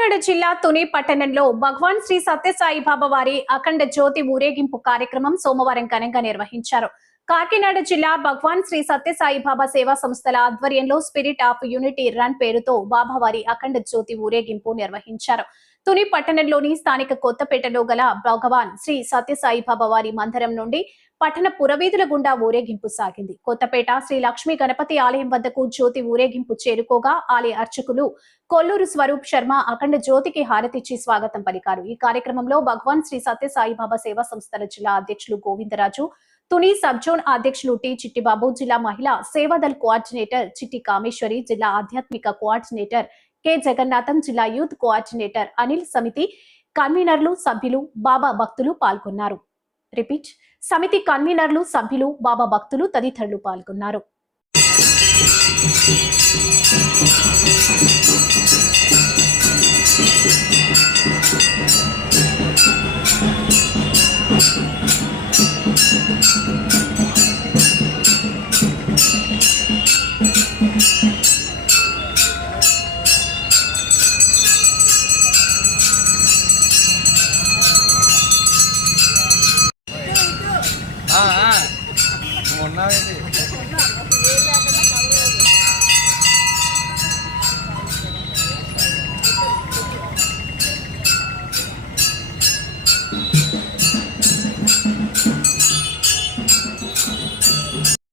కాకినాడ జిల్లా తుని పట్టణంలో భగవాన్ శ్రీ సత్యసాయి బాబా వారి అఖండ జ్యోతి ఊరేగింపు కార్యక్రమం సోమవారం ఘనంగా నిర్వహించారు. కాకినాడ జిల్లా భగవాన్ శ్రీ సత్యసాయి బాబా సేవా సంస్థల ఆధ్వర్యంలో స్పిరిట్ ఆఫ్ యూనిటీ రన్ పేరుతో బాబావారి అఖండ జ్యోతి ఊరేగింపు నిర్వహించారు. తుని పట్టణంలోని స్థానిక కొత్తపేటలో గల భగవాన్ శ్రీ సత్యసాయి బాబా వారి మందిరం నుండి పట్టణ పురవీధుల గుండా ఊరేగింపు సాగింది. కొత్తపేట శ్రీ లక్ష్మీ గణపతి ఆలయం వద్దకు జ్యోతి ఊరేగింపు చేరుకోగా ఆలయ అర్చకులు కొల్లూరు స్వరూప్ శర్మ అఖండ జ్యోతికి హారతిచ్చి స్వాగతం పలికారు. ఈ కార్యక్రమంలో భగవాన్ శ్రీ సత్యసాయి బాబా సేవా సంస్థల జిల్లా అధ్యక్షులు గోవిందరాజు, తుని సబ్ జోన్ అధ్యక్షులు టి చిట్టిబాబు, జిల్లా మహిళా సేవాదల్ కోఆర్డినేటర్ చిట్టి కామేశ్వరి, జిల్లా ఆధ్యాత్మిక కోఆర్డినేటర్ కె జగన్నాథం, జిల్లా యూత్ కోఆర్డినేటర్ అనిల్, సమితి కన్వీనర్లు, సభ్యులు, బాబా భక్తులు పాల్గొన్నారు. సమితి కన్వీనర్లు, సభ్యులు, బాబా భక్తులు తదితరులు పాల్గొన్నారు.